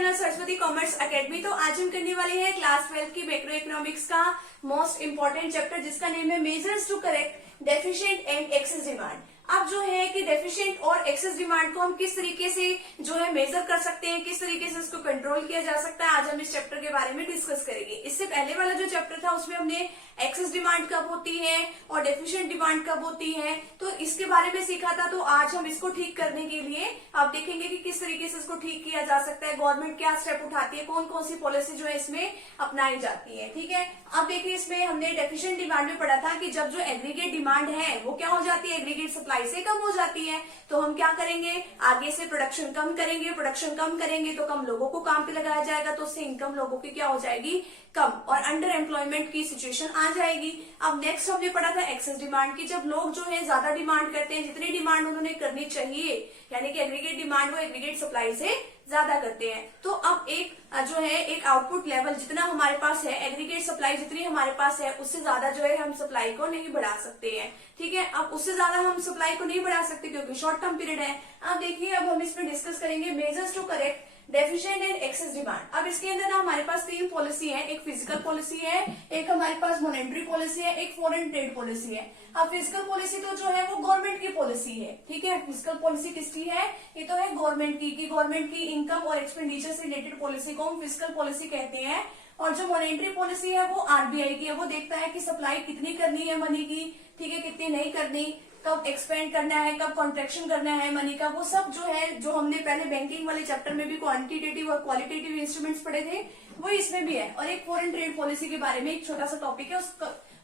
Channel Saraswati commerce academy. तो आज हम करने वाले हैं क्लास 12 की मैक्रो इकोनॉमिक्स का मोस्ट इंपॉर्टेंट चैप्टर, जिसका नेम है measures to correct deficient and excess demand. अब जो है कि डेफिशिएंट और एक्सेस डिमांड को हम किस तरीके से जो है मेजर कर सकते हैं, किस तरीके से इसको कंट्रोल किया जा सकता है, आज हम इस चैप्टर के बारे में डिस्कस करेंगे। इससे पहले वाला जो चैप्टर था उसमें हमने एक्सेस डिमांड कब होती है और डेफिशिएंट डिमांड कब होती है, तो इसके बारे में सीखा था। तो आज हम इसको ठीक करने के लिए आप देखेंगे कि किस तरीके से इसको ठीक किया जा सकता है, गवर्नमेंट क्या स्टेप उठाती है, कौन कौन सी पॉलिसी जो है इसमें अपनाई जाती है। ठीक है, अब देखिए इसमें हमने डेफिशिएंट डिमांड में पढ़ा था कि जब जो एग्रीगेट डिमांड है वो क्या हो जाती है, एग्रीगेट सप्लाई से कम हो जाती है, तो हम क्या करेंगे, आगे से प्रोडक्शन कम करेंगे। प्रोडक्शन कम करेंगे तो कम लोगों को काम पे लगाया जाएगा, तो उससे इनकम लोगों की क्या हो जाएगी, कम, और अंडर एम्प्लॉयमेंट की सिचुएशन आ जाएगी। अब नेक्स्ट हमने पढ़ा था एक्सेस डिमांड की, जब लोग जो है ज्यादा डिमांड करते हैं, जितनी डिमांड उन्होंने करनी चाहिए, यानी कि एग्रीगेट डिमांड वो एग्रीगेट सप्लाई से ज्यादा करते हैं। तो अब एक जो है एक आउटपुट लेवल जितना हमारे पास है, एग्रीगेट सप्लाई जितनी हमारे पास है, उससे ज्यादा जो है हम सप्लाई को नहीं बढ़ा सकते हैं। ठीक है, अब उससे ज्यादा हम सप्लाई को नहीं बढ़ा सकते क्योंकि शॉर्ट टर्म पीरियड है। अब देखिए, अब हम इसमें डिस्कस करेंगे measures to correct deficient and excess demand. अब इसके अंदर ना हमारे पास तीन पॉलिसी है, एक फिजिकल पॉलिसी है, एक हमारे पास मॉनेटरी पॉलिसी है, एक फॉरेन ट्रेड पॉलिसी है। अब फिजिकल पॉलिसी तो जो है वो गवर्नमेंट की पॉलिसी है। ठीक है, फिजिकल पॉलिसी किसकी है, ये तो है गवर्नमेंट की, गवर्नमेंट की इनकम और एक्सपेंडिचर से रिलेटेड पॉलिसी को हम फिजिकल पॉलिसी कहते हैं। और जो मॉनेटरी पॉलिसी है वो आरबीआई की है, वो देखता है कि सप्लाई कितनी करनी है मनी की, ठीक है, कितनी नहीं करनी, कब एक्सपेंड करना है, कब कॉन्ट्रेक्शन करना है मनी का, वो सब जो है जो हमने पहले बैंकिंग वाले चैप्टर में भी क्वांटिटेटिव और क्वालिटेटिव इंस्ट्रूमेंट्स पढ़े थे, वो इसमें भी है। और एक फॉरेन ट्रेड पॉलिसी के बारे में एक छोटा सा टॉपिक है,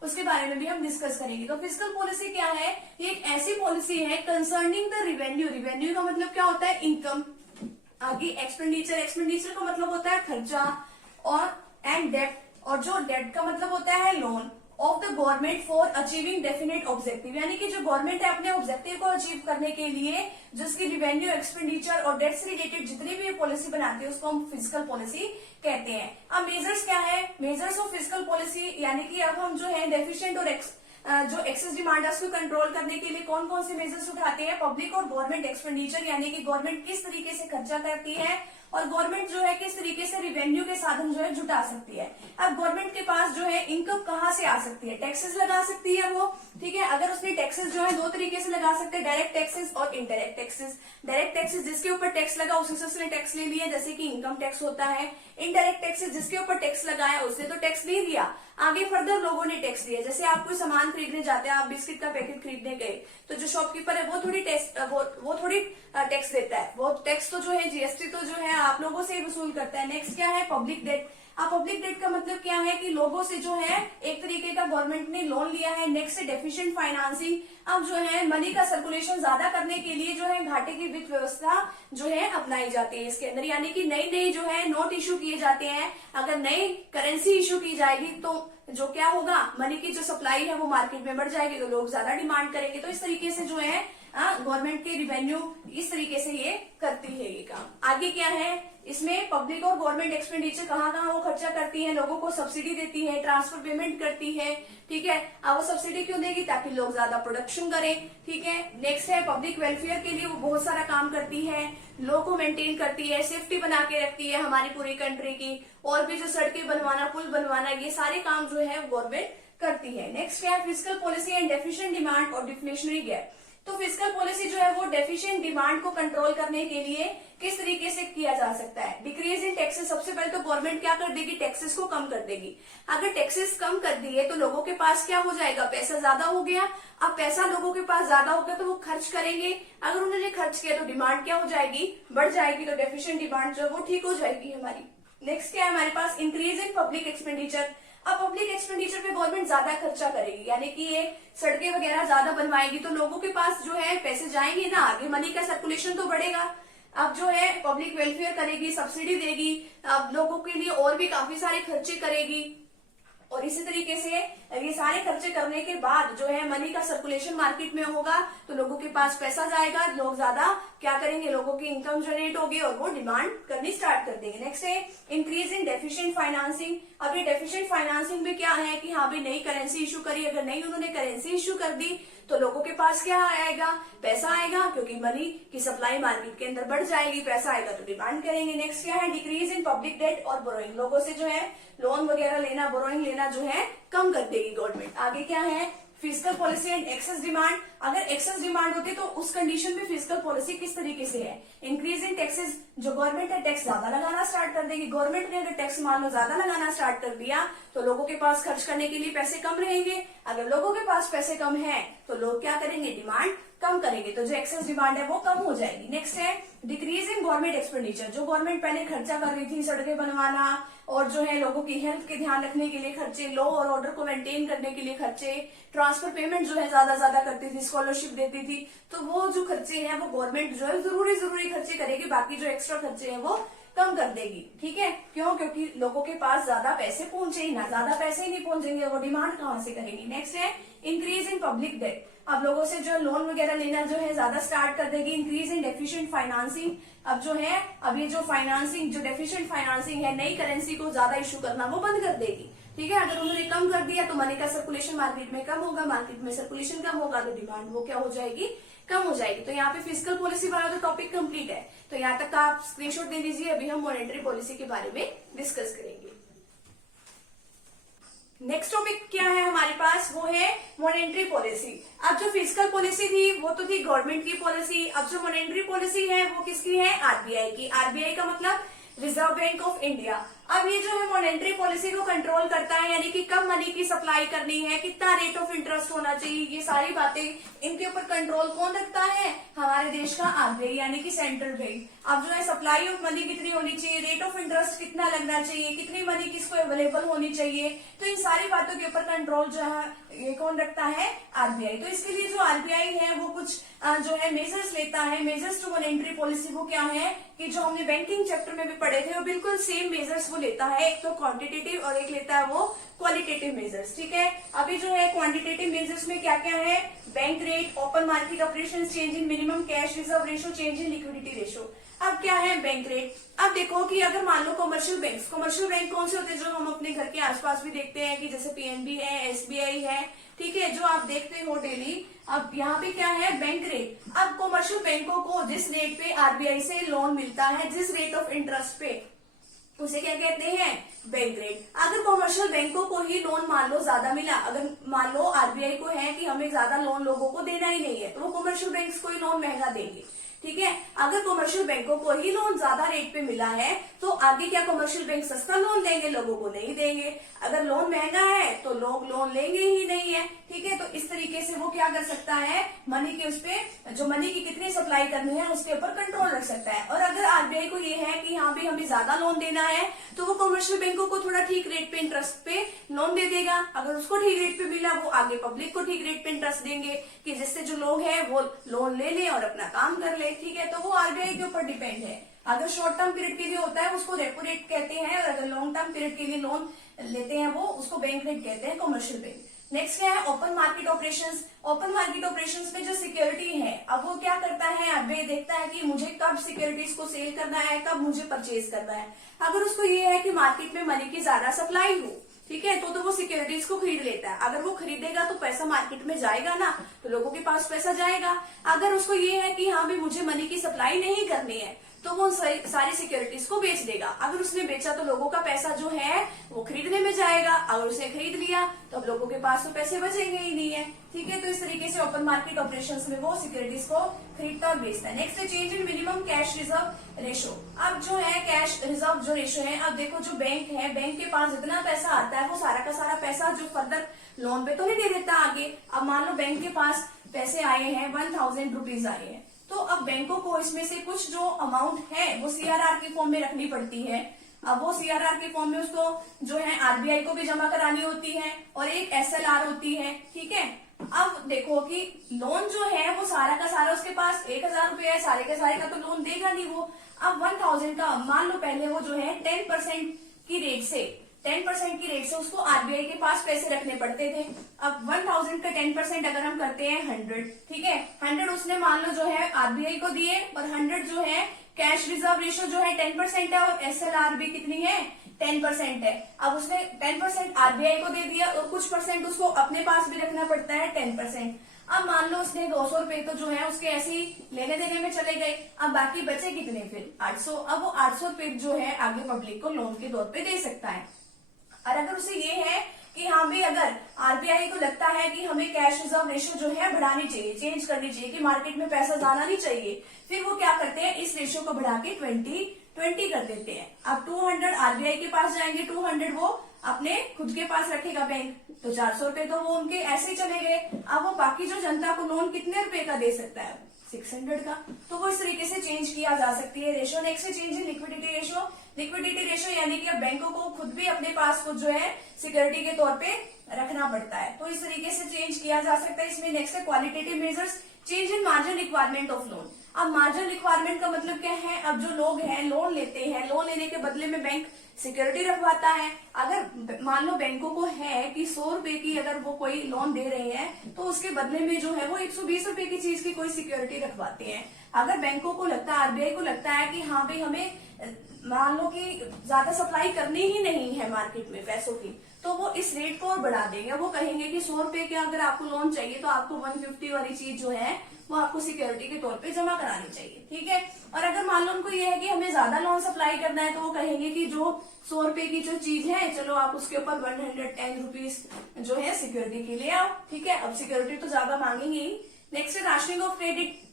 उसके बारे में भी हम डिस्कस करेंगे। तो फिजिकल पॉलिसी क्या है, ये एक ऐसी पॉलिसी है कंसर्निंग द रिवेन्यू। रिवेन्यू का मतलब क्या होता है, इनकम। आगे एक्सपेंडिचर, एक्सपेंडिचर का मतलब होता है खर्चा, और एंड डेट, और जो डेट का मतलब होता है loan of the government for achieving definite objective, यानी कि जो गवर्नमेंट है अपने ऑब्जेक्टिव को अचीव करने के लिए जिसकी रिवेन्यू, एक्सपेंडिचर और डेट से रिलेटेड जितनी भी पॉलिसी बनाती है उसको हम फिजिकल पॉलिसी कहते हैं। अब मेजर्स क्या है, मेजर्स ऑफ फिजिकल पॉलिसी, यानी कि अब हम जो है डेफिशिएंट और जो एक्सेस डिमांड है उसको कंट्रोल करने के लिए कौन कौन से मेजर्स उठाते हैं, पब्लिक और गवर्नमेंट एक्सपेंडिचर, यानी कि गवर्नमेंट किस तरीके से खर्चा करती है और गवर्नमेंट जो है किस तरीके से रिवेन्यू के साधन जो है जुटा सकती है। अब गवर्नमेंट के पास जो है इनकम कहाँ से आ सकती है, टैक्सेस लगा सकती है वो। ठीक है, अगर उसने टैक्सेस जो है दो तरीके से लगा सकते हैं, डायरेक्ट टैक्सेस और इनडायरेक्ट टैक्सेस। डायरेक्ट टैक्सेस जिसके ऊपर टैक्स लगा उसी से उसने टैक्स ले लिया, जैसे कि इनकम टैक्स होता है। इनडायरेक्ट टैक्सेस जिसके ऊपर टैक्स लगाया उसने तो टैक्स नहीं दिया, आगे फर्दर लोगों ने टैक्स दिया। जैसे आप कोई सामान खरीदने जाते हैं, आप बिस्किट का पैकेट खरीदने गए, तो जो शॉपकीपर है वो थोड़ी टैक्स देता है, वो टैक्स तो जो है जीएसटी तो जो है आप लोगों से वसूल करता है। नेक्स्ट क्या है, पब्लिक डेट। अब पब्लिक डेट का मतलब क्या है कि लोगों से जो है एक तरीके का गवर्नमेंट ने लोन लिया है। नेक्स्ट है डेफिशिएंट फाइनेंसिंग। अब जो है मनी का सर्कुलेशन ज्यादा करने के लिए जो है घाटे की वित्त व्यवस्था जो है अपनाई जाती है इसके अंदर, यानी कि नई नई जो है नोट इशू किए जाते हैं। अगर नई करेंसी इशू की जाएगी तो जो क्या होगा, मनी की जो सप्लाई है वो मार्केट में बढ़ जाएगी, तो लोग ज्यादा डिमांड करेंगे। तो इस तरीके से जो है गवर्नमेंट के रिवेन्यू इस तरीके से ये करती है ये काम। आगे क्या है, इसमें पब्लिक और गवर्नमेंट एक्सपेंडिचर कहाँ कहाँ वो खर्चा करती है, लोगों को सब्सिडी देती है, ट्रांसफर पेमेंट करती है। ठीक है, अब वो सब्सिडी क्यों देगी, ताकि लोग ज्यादा प्रोडक्शन करें। ठीक है, नेक्स्ट है पब्लिक वेलफेयर के लिए वो बहुत सारा काम करती है, लॉ को मेंटेन करती है, सेफ्टी बना के रखती है हमारी पूरी कंट्री की, और भी जो सड़कें बनवाना, पुल बनवाना, ये सारे काम जो है गवर्नमेंट करती है। नेक्स्ट क्या है, physical policy and deficient demand और डिफ्लेशनरी गैप। तो फिजिकल पॉलिसी जो है वो डेफिशिएंट डिमांड को कंट्रोल करने के लिए किस तरीके से किया जा सकता है, डिक्रीज इन टैक्सेस। सबसे पहले तो गवर्नमेंट क्या कर देगी, टैक्सेस को कम कर देगी। अगर टैक्सेस कम कर दिए तो लोगों के पास क्या हो जाएगा, पैसा ज्यादा हो गया। अब पैसा लोगों के पास ज्यादा हो गया तो वो खर्च करेंगे, अगर उन्होंने खर्च किया तो डिमांड क्या हो जाएगी, बढ़ जाएगी, तो डेफिशिएंट डिमांड जो है वो ठीक हो जाएगी हमारी। नेक्स्ट क्या है हमारे पास, इंक्रीज इन पब्लिक एक्सपेंडिचर। अब पब्लिक एक्सपेंडिचर पे गवर्नमेंट ज्यादा खर्चा करेगी, यानी कि ये सड़कें वगैरह ज्यादा बनवाएगी, तो लोगों के पास जो है पैसे जाएंगे ना, आगे मनी का सर्कुलेशन तो बढ़ेगा। अब जो है पब्लिक वेलफेयर करेगी, सब्सिडी देगी, अब लोगों के लिए और भी काफी सारे खर्चे करेगी, और इसी तरीके से ये सारे खर्चे करने के बाद जो है मनी का सर्कुलेशन मार्केट में होगा, तो लोगों के पास पैसा जाएगा, लोग ज्यादा क्या करेंगे, लोगों की इनकम जनरेट होगी और वो डिमांड करनी स्टार्ट कर देंगे। नेक्स्ट है इंक्रीज इन डेफिशिएंट फाइनेंसिंग। अब ये डेफिशिएंट फाइनेंसिंग में क्या है कि हाँ भाई नई करेंसी इशू करी, अगर नई उन्होंने करेंसी इशू कर दी तो लोगों के पास क्या आएगा, पैसा आएगा, क्योंकि मनी की सप्लाई मार्केट के अंदर बढ़ जाएगी, पैसा आएगा तो डिमांड करेंगे। नेक्स्ट क्या है, डिक्रीज इन पब्लिक डेट और बोरोइंग, लोगों से जो है लोन वगैरह लेना, बोरोइंग लेना जो है कम कर देगी गवर्नमेंट। आगे क्या है, physical policy and excess demand, अगर एक्सेस डिमांड होती तो उस कंडीशन में फिजिकल पॉलिसी किस तरीके से है, इंक्रीज इन टैक्सेस, जो गवर्नमेंट है टैक्स ज्यादा लगाना स्टार्ट कर देगी। गवर्नमेंट ने अगर टैक्स मान लो ज्यादा लगाना स्टार्ट कर दिया तो लोगों के पास खर्च करने के लिए पैसे कम रहेंगे। अगर लोगों के पास पैसे कम है तो लोग क्या करेंगे, डिमांड कम करेंगे, तो जो एक्सेस डिमांड है वो कम हो जाएगी। नेक्स्ट है डिक्रीज इन गवर्नमेंट एक्सपेंडिचर, जो गवर्नमेंट पहले खर्चा कर रही थी सड़कें बनवाना और जो है लोगों की हेल्थ के ध्यान रखने के लिए खर्चे, लॉ और ऑर्डर को मेंटेन करने के लिए खर्चे, ट्रांसफर पेमेंट जो है ज्यादा करती थी, स्कॉलरशिप देती थी, तो वो जो खर्चे हैं वो गवर्नमेंट जो है जरूरी खर्चे करेगी, बाकी जो एक्स्ट्रा खर्चे हैं वो कम कर देगी। ठीक है, क्यों, क्योंकि लोगों के पास ज्यादा पैसे पहुंचे ही ना, ज्यादा पैसे ही नहीं पहुंचेंगे, वो डिमांड कहां से करेगी। नेक्स्ट है इंक्रीज इन पब्लिक डेट, अब लोगों से जो लोन वगैरह लेना जो है ज्यादा स्टार्ट कर देगी। इंक्रीज इन डेफिशिएंट फाइनेंसिंग, अब जो है अब ये जो फाइनेंसिंग, जो डेफिशिएंट फाइनेंसिंग है, नई करेंसी को ज्यादा इशू करना वो बंद कर देगी। ठीक है, अगर उन्होंने कम कर दिया तो मनी का सर्कुलेशन मार्केट में कम होगा, मार्केट में सर्कुलेशन कम होगा तो डिमांड वो क्या हो जाएगी, कम हो जाएगी। तो यहाँ पे फिजिकल पॉलिसी वाला तो टॉपिक कंप्लीट है, तो यहाँ तक का आप स्क्रीनशॉट दे दीजिए। अभी हम मॉनेटरी पॉलिसी के बारे में डिस्कस करेंगे। नेक्स्ट टॉपिक क्या है हमारे पास, वो है मॉनेटरी पॉलिसी। अब जो फिजिकल पॉलिसी थी वो तो थी गवर्नमेंट की पॉलिसी, अब जो मॉनेटरी पॉलिसी है वो किसकी है, आरबीआई की। आरबीआई का मतलब रिजर्व बैंक ऑफ इंडिया। अब ये जो है मॉनेटरी पॉलिसी को कंट्रोल करता है, यानी कि कब मनी की सप्लाई करनी है, कितना रेट ऑफ इंटरेस्ट होना चाहिए, ये सारी बातें इनके ऊपर कंट्रोल कौन रखता है, हमारे देश का आरबीआई यानी कि सेंट्रल बैंक। अब जो है सप्लाई ऑफ मनी कितनी होनी चाहिए, रेट ऑफ इंटरेस्ट कितना लगना चाहिए, कितनी मनी किसको अवेलेबल होनी चाहिए, तो इन सारी बातों के ऊपर कंट्रोल जो है ये कौन रखता है, आरबीआई। तो इसके लिए जो आरबीआई है वो कुछ जो है मेजर्स लेता है। मेजर्स टू मॉनेटरी पॉलिसी वो क्या है कि जो हमने बैंकिंग चैप्टर में भी पढ़े थे वो बिल्कुल सेम मेजर्स वो लेता है, एक तो क्वांटिटेटिव और एक लेता है वो क्वालिटेटिव मेजर्स। ठीक है, अभी जो है क्वांटिटेटिव मेजर्स में क्या क्या है, bank rate, open market operation, change in minimum cash reserve ratio, change in liquidity ratio. अब क्या है बैंक रेट, अब देखो कि अगर मान लो कमर्शियल बैंक कौन से होते हैं, जो हम अपने घर के आसपास भी देखते हैं कि जैसे पीएनबी है, एसबीआई है, ठीक है, जो आप देखते हो डेली। अब यहाँ पे क्या है, बैंक रेट। अब कमर्शियल बैंकों को जिस रेट पे आरबीआई से लोन मिलता है, जिस रेट ऑफ इंटरेस्ट पे, उसे क्या कहते हैं, बैंक रेट। अगर कमर्शियल बैंकों को ही लोन मान लो ज्यादा मिला, अगर मान लो आरबीआई को है कि हमें ज्यादा लोन लोगों को देना ही नहीं है, तो वो कमर्शियल बैंक्स को ही लोन महंगा देंगे। ठीक है, अगर कमर्शियल बैंकों को ही लोन ज्यादा रेट पे मिला है तो आगे क्या कमर्शियल बैंक सस्ता लोन देंगे, लोगों को नहीं देंगे। अगर लोन महंगा है तो लोग लोन लेंगे ही नहीं है। ठीक है, तो इस तरीके से वो क्या कर सकता है, मनी के उस पे, जो मनी की कितनी सप्लाई करनी है उसके ऊपर कंट्रोल रख सकता है। और अगर आरबीआई को ये है कि हाँ भी हमें ज्यादा लोन देना है तो वो कमर्शियल बैंकों को थोड़ा ठीक रेट पे इंटरेस्ट पे लोन दे देगा। अगर उसको ठीक रेट पे मिला वो आगे पब्लिक को ठीक रेट पे इंटरेस्ट देंगे कि जिससे जो लोग हैं वो लोन ले लें और अपना काम कर ले। ठीक है, तो वो आरबीआई के ऊपर डिपेंड है। अगर शॉर्ट टर्म पीरियड के लिए होता है उसको रेपो रेट कहते हैं, और अगर लॉन्ग टर्म पीरियड के लिए लोन लेते हैं वो उसको बैंक रेट कहते हैं, कमर्शियल बैंक। नेक्स्ट क्या है, open market operations. Open market operations में जो सिक्योरिटी है, अब वो क्या करता है, आरबीआई देखता है कि मुझे कब सिक्योरिटीज को सेल करना है, कब मुझे परचेज करना है। अगर उसको ये है कि मार्केट में मनी की ज्यादा सप्लाई हो, ठीक है, तो वो सिक्योरिटीज को खरीद लेता है। अगर वो खरीदेगा तो पैसा मार्केट में जाएगा ना, तो लोगों के पास पैसा जाएगा। अगर उसको ये है कि हाँ भी मुझे मनी की सप्लाई नहीं करनी है तो वो सारी सिक्योरिटीज को बेच देगा। अगर उसने बेचा तो लोगों का पैसा जो है वो खरीदने में जाएगा। अगर उसने खरीद लिया तो अब लोगों के पास तो पैसे बचेंगे ही नहीं है। ठीक है, तो इस तरीके से ओपन मार्केट ऑपरेशंस में वो सिक्योरिटीज को खरीदता और बेचता है। नेक्स्ट है change in minimum cash reserve ratio. अब जो है कैश रिजर्व जो रेशो है, अब देखो जो बैंक है, बैंक के पास जितना पैसा आता है वो सारा का सारा पैसा जो फर्दर लोन पे तो नहीं दे देता आगे। अब मान लो बैंक के पास पैसे आए हैं 1000 रुपीज आए हैं, तो अब बैंकों को इसमें से कुछ जो अमाउंट है वो सीआरआर के फॉर्म में रखनी पड़ती है। अब वो सीआरआर के फॉर्म में उसको जो है आरबीआई को भी जमा करानी होती है और एक एसएलआर होती है। ठीक है, अब देखो कि लोन जो है वो सारा का सारा उसके पास 1000 रुपये है, सारे के सारे का तो लोन देगा नहीं वो। अब 1000 का मान लो पहले वो जो है 10% की रेट से उसको आरबीआई के पास पैसे रखने पड़ते थे। अब 1000 का 10% अगर हम करते हैं 100, ठीक है, 100 उसने मान लो जो है आरबीआई को दिए और 100 जो है कैश रिजर्व रेशो जो है 10% है और एसएलआर भी कितनी है 10% है। अब उसने 10% आरबीआई को दे दिया और कुछ परसेंट उसको अपने पास भी रखना पड़ता है 10%। अब मान लो उसने 200 रुपए तो जो है उसके ऐसे ही लेने देने में चले गए, अब बाकी बचे कितने फिर 800। अब वो 800 रुपए जो है आगे पब्लिक को लोन के तौर पे दे सकता है। और अगर उसे ये है कि हाँ भी अगर आरबीआई को लगता है कि हमें कैश रिजर्व रेशियो जो है बढ़ानी चाहिए, चेंज करनी चाहिए, कि मार्केट में पैसा जाना नहीं चाहिए, फिर वो क्या करते हैं, इस रेशियो को बढ़ा के 20 कर देते हैं। अब 200 आरबीआई के पास जाएंगे, 200 वो अपने खुद के पास रखेगा बैंक, तो 400 रुपए तो वो उनके ऐसे ही चले गए। अब वो बाकी जो जनता को लोन कितने रुपए का दे सकता है, 600 का। तो वो इस तरीके से चेंज किया जा सकती है रेशियो। नेक्स्ट चेंज है लिक्विडिटी रेशियो। लिक्विडिटी रेशियो यानी कि अब बैंकों को खुद भी अपने पास कुछ जो है सिक्योरिटी के तौर पे रखना पड़ता है, तो इस तरीके से चेंज किया जा सकता है। इसमें नेक्स्ट है qualitative measures, change in margin requirement of loan. अब मार्जिन रिक्वायरमेंट का मतलब क्या है, अब जो लोग हैं लोन लेते हैं, लोन लेने के बदले में बैंक सिक्योरिटी रखवाता है। अगर मान लो बैंकों को है कि 100 रुपए की अगर वो कोई लोन दे रहे हैं तो उसके बदले में जो है वो 120 रुपए की चीज की कोई सिक्योरिटी रखवाते हैं। अगर बैंकों को लगता है, आरबीआई को लगता है कि हाँ भाई हमें मान लो कि ज्यादा सप्लाई करनी ही नहीं है मार्केट में पैसों की, तो वो इस रेट को और बढ़ा देंगे। वो कहेंगे कि 100 रुपए के अगर आपको लोन चाहिए तो आपको 150 वाली चीज जो है वो आपको सिक्योरिटी के तौर पे जमा करानी चाहिए, ठीक है। और अगर मान लो उनको ये है कि हमें ज्यादा लोन सप्लाई करना है तो वो कहेंगे कि जो 100 रुपए की जो चीज है, चलो आप उसके ऊपर 110 रुपीज जो है सिक्योरिटी के लिए आओ, ठीक है। अब सिक्योरिटी तो ज्यादा मांगेंगे ही। नेक्स्ट है राशनिंग ऑफ क्रेडिट,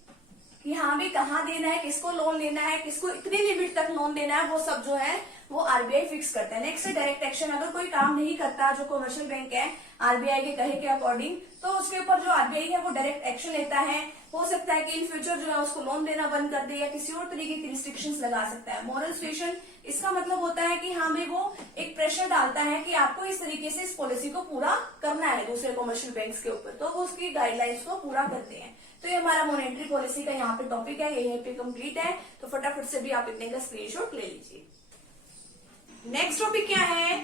कि हाँ भी कहाँ देना है, किसको लोन लेना है, किसको इतनी लिमिट तक लोन देना है, वो सब जो है वो आरबीआई फिक्स करता है। नेक्स्ट है डायरेक्ट एक्शन। अगर कोई काम नहीं करता जो कमर्शियल बैंक है आरबीआई के कहे के अकॉर्डिंग, तो उसके ऊपर जो आरबीआई है वो डायरेक्ट एक्शन लेता है। हो सकता है कि इन फ्यूचर जो है उसको लोन देना बंद कर दे या किसी और तरीके की रिस्ट्रिक्शंस लगा सकता है। मॉरल सुएशन, इसका मतलब होता है कि हाँ भाई वो एक प्रेशर डालता है कि आपको इस तरीके से इस पॉलिसी को पूरा करना है दूसरे कमर्शियल बैंक्स के ऊपर, तो वो उसकी गाइडलाइंस को पूरा करते हैं। तो ये हमारा मॉनेटरी पॉलिसी का यहाँ पे टॉपिक है, ये यहीं पे कंप्लीट है। तो फटाफट से भी आप इतने का स्क्रीनशॉट ले लीजिए। नेक्स्ट टॉपिक क्या है,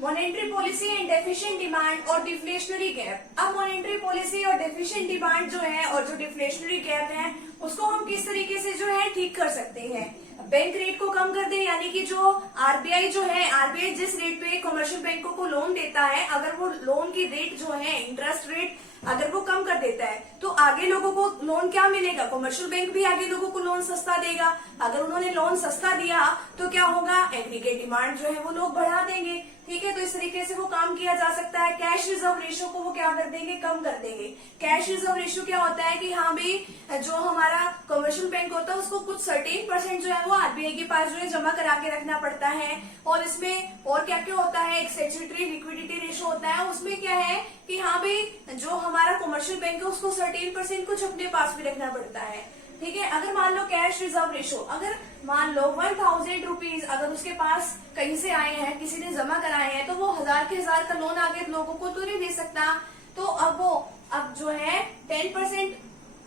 monetary policy and deficient demand और डिफ्लेशनरी गैप। अब मॉनेटरी पॉलिसी और डेफिशिएंट डिमांड जो है और जो डिफ्लेशनरी गैप है उसको हम किस तरीके से जो है ठीक कर सकते हैं। बैंक रेट को कम कर दे, यानी कि जो आरबीआई जो है, आरबीआई जिस रेट पे कमर्शियल बैंकों को लोन देता है, अगर वो लोन की रेट जो है इंटरेस्ट रेट अगर वो कम कर देता है तो आगे लोगों को लोन क्या मिलेगा, कमर्शियल बैंक भी आगे लोगों को लोन सस्ता देगा। अगर उन्होंने लोन सस्ता दिया तो क्या होगा, एग्रीगेट डिमांड जो है वो लोग बढ़ा देंगे, ठीक है। तो इस तरीके से वो काम किया जा सकता है। कैश रिजर्व रेशियो को वो क्या कर देंगे, कम कर देंगे। कैश रिजर्व रेशियो क्या होता है कि हाँ भाई जो हमारा कमर्शियल बैंक होता है उसको कुछ 13% जो है वो आरबीआई के पास जो है जमा करा के रखना पड़ता है। और इसमें और क्या क्या होता है, एक स्टैट्यूटरी लिक्विडिटी रेशियो होता है, उसमें क्या है कि हाँ भाई जो हमारा कमर्शियल बैंक है उसको 13% कुछ अपने पास भी रखना पड़ता है, ठीक है। अगर मान लो कैश रिजर्व रेशियो, अगर मान लो 1000 रुपीज अगर उसके पास कहीं से आए हैं, किसी ने जमा कराए हैं, तो वो 1000 के 1000 का लोन आगे लोगों को तो नहीं दे सकता। तो अब वो अब जो है 10%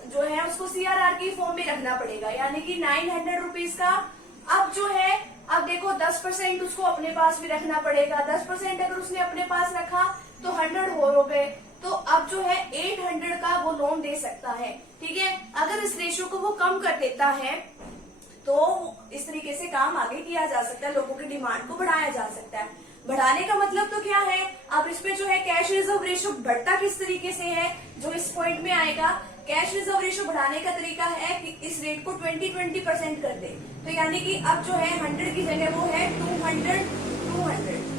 जो है उसको सीआरआर की फॉर्म में रखना पड़ेगा, यानी कि 900 रुपीज का। अब जो है अब देखो 10% उसको अपने पास भी रखना पड़ेगा। 10% अगर उसने अपने पास रखा तो 100 हो गए, तो अब जो है 800 का वो लोन दे सकता है, ठीक है। अगर इस रेशियो को वो कम कर देता है तो इस तरीके से काम आगे किया जा सकता है, लोगों की डिमांड को बढ़ाया जा सकता है। बढ़ाने का मतलब तो क्या है, अब इसमें जो है कैश रिजर्व रेशियो बढ़ता किस तरीके से है, जो इस पॉइंट में आएगा। कैश रिजर्व रेशियो बढ़ाने का तरीका है कि इस रेट को 20% कर दे, तो यानी कि अब जो है 100 की जगह वो है 200,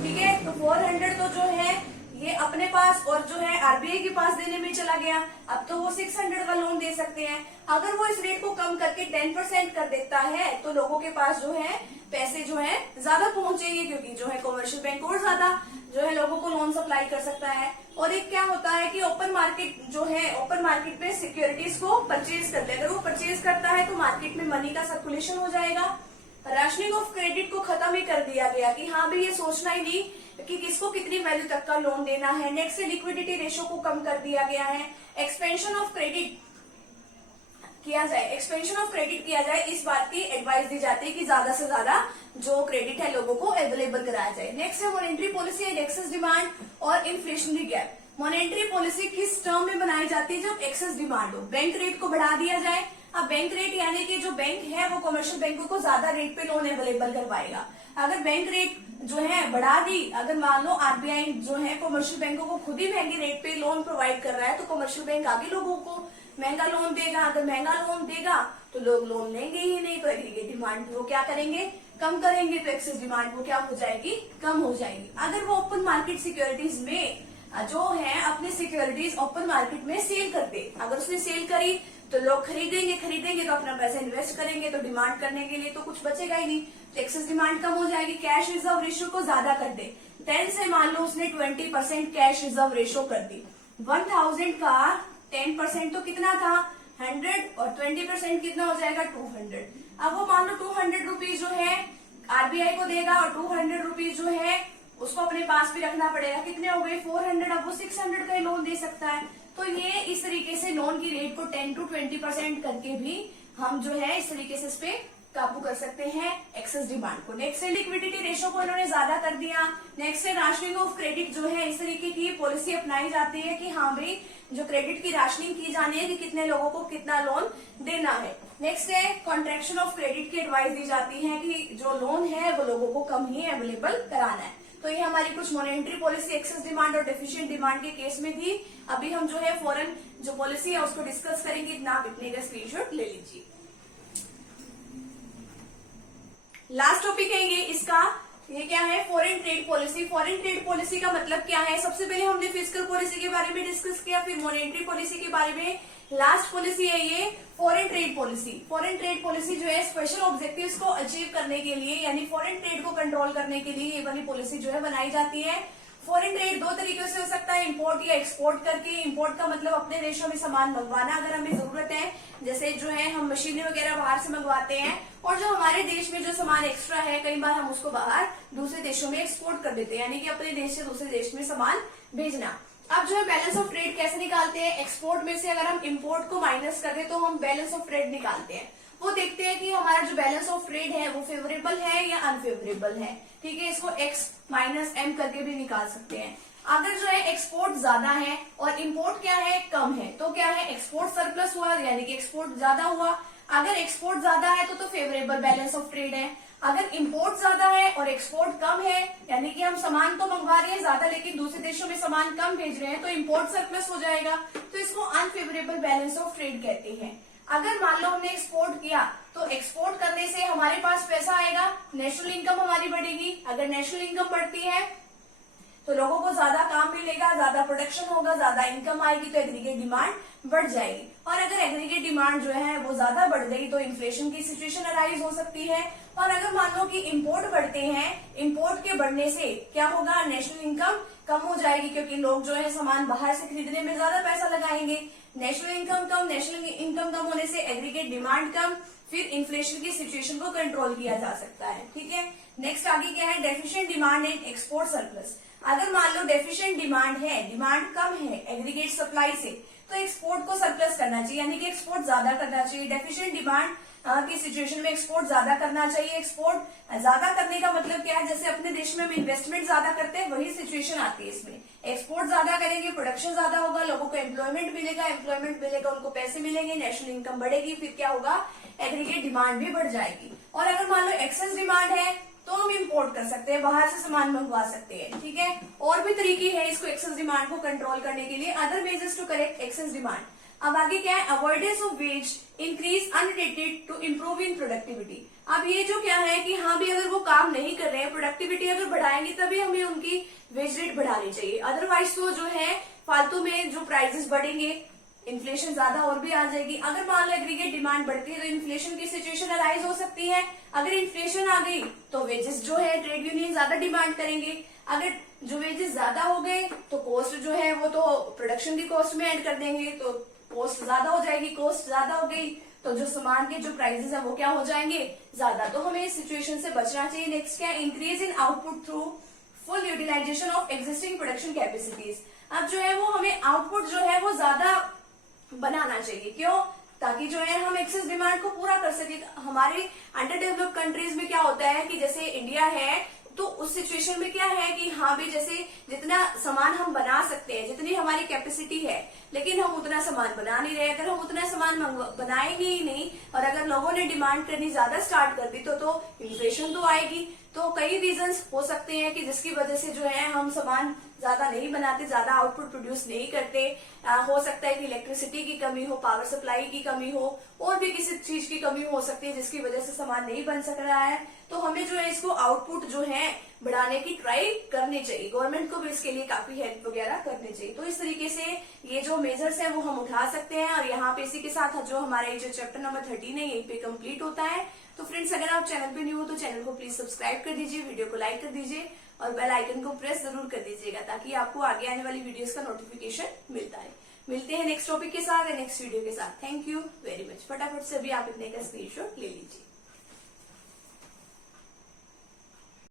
ठीक है। तो 400 तो जो है ये अपने पास और जो है आरबीआई के पास देने में चला गया। अब तो वो 600 का लोन दे सकते हैं। अगर वो इस रेट को कम करके 10% कर देता है तो लोगों के पास जो है पैसे जो है ज्यादा पहुंचेंगे, क्योंकि जो है कमर्शियल बैंक और ज्यादा जो है लोगों को लोन सप्लाई कर सकता है। और एक क्या होता है कि ओपन मार्केट जो है, ओपन मार्केट में सिक्योरिटीज को परचेज कर ले, अगर वो परचेज करता है तो मार्केट में मनी का सर्कुलेशन हो जाएगा। राशनिंग ऑफ क्रेडिट को खत्म ही कर दिया गया कि हाँ भाई ये सोचना ही नहीं कि किसको कितनी वैल्यू तक का लोन देना है। नेक्स्ट लिक्विडिटी रेशियो को कम कर दिया गया है। एक्सपेंशन ऑफ क्रेडिट किया जाए, एक्सपेंशन ऑफ क्रेडिट किया जाए, इस बात की एडवाइस दी जाती है कि ज्यादा से ज्यादा जो क्रेडिट है लोगों को अवेलेबल कराया जाए। नेक्स्ट है monetary policy and excess demand और इन्फ्लेशनरी गैप। मॉनेटरी पॉलिसी किस टर्म में बनाई जाती है, जब एक्सेस डिमांड हो, बैंक रेट को बढ़ा दिया जाए, अब बैंक रेट यानी कि जो बैंक है वो कमर्शियल बैंकों को ज्यादा रेट पे लोन अवेलेबल करवाएगा। अगर बैंक रेट जो है बढ़ा दी, अगर मान लो आरबीआई जो है कमर्शियल बैंकों को खुद ही महंगे रेट पे लोन प्रोवाइड कर रहा है, तो कमर्शियल बैंक आगे लोगों को महंगा लोन देगा। अगर महंगा लोन देगा तो लोग लोन लेंगे ही नहीं, तो एग्रीगेट डिमांड वो क्या करेंगे, कम करेंगे, तो एक्सेस डिमांड वो क्या हो जाएगी, कम हो जाएगी। अगर वो ओपन मार्केट सिक्योरिटीज में जो है अपनी सिक्योरिटीज ओपन मार्केट में सेल करते, अगर उसने सेल करी तो लोग खरीदेंगे तो अपना पैसा इन्वेस्ट करेंगे, तो डिमांड करने के लिए तो कुछ बचेगा ही नहीं, तो एक्सेस डिमांड कम हो जाएगी। कैश रिजर्व रेशियो को ज्यादा कर दे, 10 से मान लो उसने 20% कैश रिजर्व रेशियो कर दी, 1000 का 10% तो कितना था 100 और 20% कितना हो जाएगा 200। अब वो मान लो 200 रुपीज जो है आरबीआई को देगा और 200 रुपीज जो है उसको अपने पास भी रखना पड़ेगा, कितने हो गए 400। अब वो 600 का ही लोन दे सकता है। तो ये इस तरीके से लोन की रेट को 10 to 20% करके भी हम जो है इस तरीके से इस पे काबू कर सकते हैं एक्सेस डिमांड को। नेक्स्ट है लिक्विडिटी रेशो को इन्होंने ज्यादा कर दिया। नेक्स्ट है राशनिंग ऑफ क्रेडिट, जो है इस तरीके की पॉलिसी अपनाई जाती है कि हाँ भाई जो क्रेडिट की राशनिंग की जानी है कि कितने लोगों को कितना लोन देना है। नेक्स्ट है कॉन्ट्रैक्शन ऑफ क्रेडिट की एडवाइस दी जाती है कि जो लोन है वो लोगों को कम ही अवेलेबल कराना है। तो ये हमारी कुछ मॉनेटरी पॉलिसी एक्सेस डिमांड और डेफिशिएंट डिमांड के केस में थी। अभी हम जो है फॉरेन जो पॉलिसी है उसको डिस्कस करेंगे, इतना आप इतने का स्क्रीनशॉट ले लीजिए। लास्ट टॉपिक है ये इसका, ये क्या है foreign trade policy. Foreign trade policy का मतलब क्या है, सबसे पहले हमने फिस्कल पॉलिसी के बारे में डिस्कस किया, फिर मॉनेटरी पॉलिसी के बारे में। लास्ट पॉलिसी है ये foreign trade policy. Foreign trade policy जो है स्पेशल ऑब्जेक्टिव्स को अचीव करने के लिए यानी फॉरेन ट्रेड को कंट्रोल करने के लिए ये वाली पॉलिसी जो है बनाई जाती है। फॉरेन ट्रेड दो तरीके से हो सकता है, इंपोर्ट या एक्सपोर्ट करके। इंपोर्ट का मतलब अपने देशों में सामान मंगवाना अगर हमें जरूरत है, जैसे जो है हम मशीनें वगैरह बाहर से मंगवाते हैं, और जो हमारे देश में जो सामान एक्स्ट्रा है कई बार हम उसको बाहर दूसरे देशों में एक्सपोर्ट कर देते हैं, यानी कि अपने देश से दूसरे देश में सामान भेजना। अब जो है बैलेंस ऑफ ट्रेड कैसे निकालते हैं, एक्सपोर्ट में से अगर हम इंपोर्ट को माइनस कर दें तो हम बैलेंस ऑफ ट्रेड निकालते हैं। वो देखते हैं कि हमारा जो बैलेंस ऑफ ट्रेड है वो फेवरेबल है या अनफेवरेबल है। ठीक है, इसको x माइनस m करके भी निकाल सकते हैं। अगर जो है एक्सपोर्ट ज्यादा है और इंपोर्ट क्या है कम है, तो क्या है एक्सपोर्ट सरप्लस हुआ यानी कि एक्सपोर्ट ज्यादा हुआ। अगर एक्सपोर्ट ज्यादा है तो फेवरेबल बैलेंस ऑफ ट्रेड है। अगर इंपोर्ट ज्यादा है और एक्सपोर्ट कम है, यानी कि हम सामान तो मंगवा रहे हैं ज्यादा लेकिन दूसरे देशों में सामान कम भेज रहे हैं, तो इंपोर्ट सरप्लस हो जाएगा, तो इसको अनफेवरेबल बैलेंस ऑफ ट्रेड कहते हैं। अगर मान लो हमने एक्सपोर्ट किया तो एक्सपोर्ट करने से हमारे पास पैसा आएगा, नेशनल इनकम हमारी बढ़ेगी। अगर नेशनल इनकम बढ़ती है तो लोगों को ज्यादा काम मिलेगा, ज्यादा प्रोडक्शन होगा, ज्यादा इनकम आएगी, तो एग्रीगेट डिमांड बढ़ जाएगी। और अगर एग्रीगेट डिमांड जो है वो ज्यादा बढ़ गई तो इन्फ्लेशन की सिचुएशन अराइज हो सकती है। और अगर मान लो कि इंपोर्ट बढ़ते हैं, इंपोर्ट के बढ़ने से क्या होगा, नेशनल इनकम कम हो जाएगी, क्योंकि लोग जो है सामान बाहर से खरीदने में ज्यादा पैसा लगाएंगे। नेशनल इनकम कम, नेशनल इनकम कम होने से एग्रीगेट डिमांड कम, फिर इन्फ्लेशन की सिचुएशन को कंट्रोल किया जा सकता है। ठीक है, नेक्स्ट आगे क्या है, deficient demand and export surplus. अगर मान लो डेफिशिएंट डिमांड है, डिमांड कम है एग्रीगेट सप्लाई से, तो एक्सपोर्ट को सरप्लस करना चाहिए, यानी कि एक्सपोर्ट ज्यादा करना चाहिए। डेफिशिएंट डिमांड की सिचुएशन में एक्सपोर्ट ज्यादा करना चाहिए। एक्सपोर्ट ज्यादा करने का मतलब क्या है, जैसे अपने देश में हम इन्वेस्टमेंट ज्यादा करते हैं वही सिचुएशन आती है इसमें। एक्सपोर्ट ज्यादा करेंगे, प्रोडक्शन ज्यादा होगा, लोगों को एम्प्लॉयमेंट मिलेगा, उनको पैसे मिलेंगे, नेशनल इनकम बढ़ेगी, फिर क्या होगा, एग्रीगेट डिमांड भी बढ़ जाएगी। और अगर मान लो एक्सेस डिमांड है तो हम इंपोर्ट कर सकते हैं, बाहर से सामान मंगवा सकते हैं। ठीक है, और भी तरीके हैं इसको एक्सेस डिमांड को कंट्रोल करने के लिए, other measures to correct excess demand. अब आगे क्या है, avoidance of wage increase unrelated to improve in productivity. अब ये जो क्या है कि हाँ भी अगर वो काम नहीं कर रहे हैं, प्रोडक्टिविटी अगर बढ़ाएंगे तभी हमें उनकी वेज रेट बढ़ानी चाहिए, अदरवाइज तो जो है फालतू में जो प्राइसेस बढ़ेंगे, इन्फ्लेशन ज्यादा और भी आ जाएगी। अगर मान लो एग्रीगेट डिमांड बढ़ती है तो इन्फ्लेशन की सिचुएशन अराइज हो सकती है। अगर इन्फ्लेशन आ गई तो वेजेस जो है ट्रेड यूनियन ज्यादा डिमांड करेंगे। अगर जो वेजेस ज्यादा हो गए तो कॉस्ट जो है वो तो प्रोडक्शन की कॉस्ट में ऐड कर देंगे, तो कॉस्ट ज्यादा हो जाएगी। कॉस्ट ज्यादा हो गई तो जो सामान के जो प्राइसेस है वो क्या हो जाएंगे, ज्यादा। तो हमें इस सिचुएशन से बचना चाहिए। नेक्स्ट क्या है, increase in output through full utilisation of existing production capacities. अब जो है वो हमें आउटपुट जो है वो ज्यादा बनाना चाहिए, क्यों, ताकि जो है हम एक्सेस डिमांड को पूरा कर सके। हमारे अंडर डेवलप्ड कंट्रीज में क्या होता है कि जैसे इंडिया है तो उस सिचुएशन में क्या है कि हाँ भी जैसे जितना सामान हम बना सकते हैं, जितनी हमारी कैपेसिटी है, लेकिन हम उतना सामान बना नहीं रहे। अगर हम उतना सामान बनाएंगे ही नहीं और अगर लोगों ने डिमांड करनी ज्यादा स्टार्ट कर दी तो इन्फ्लेशन तो आएगी। तो कई रीजंस हो सकते हैं कि जिसकी वजह से जो है हम सामान ज्यादा नहीं बनाते, ज्यादा आउटपुट प्रोड्यूस नहीं करते। हो सकता है कि इलेक्ट्रिसिटी की कमी हो, पावर सप्लाई की कमी हो, और भी किसी चीज की कमी हो सकती है जिसकी वजह से सामान नहीं बन सक रहा है। तो हमें जो है इसको आउटपुट जो है बढ़ाने की ट्राई करनी चाहिए। गवर्नमेंट को भी इसके लिए काफी हेल्प वगैरह करनी चाहिए। तो इस तरीके से ये जो मेजर्स है वो हम उठा सकते हैं। और यहाँ पे इसी के साथ जो हमारा ये जो चैप्टर नंबर 13 है यहीं पे कंप्लीट होता है। तो फ्रेंड्स, अगर आप चैनल पे न्यू हो तो चैनल को प्लीज सब्सक्राइब कर दीजिए, वीडियो को लाइक कर दीजिए और बेल आइकन को प्रेस जरूर कर दीजिएगा ताकि आपको आगे आने वाली वीडियोस का नोटिफिकेशन मिलता है। मिलते हैं नेक्स्ट टॉपिक के साथ या नेक्स्ट वीडियो के साथ। Thank you very much. फटाफट से अभी आप इतने का स्क्रीनशॉट ले लीजिए।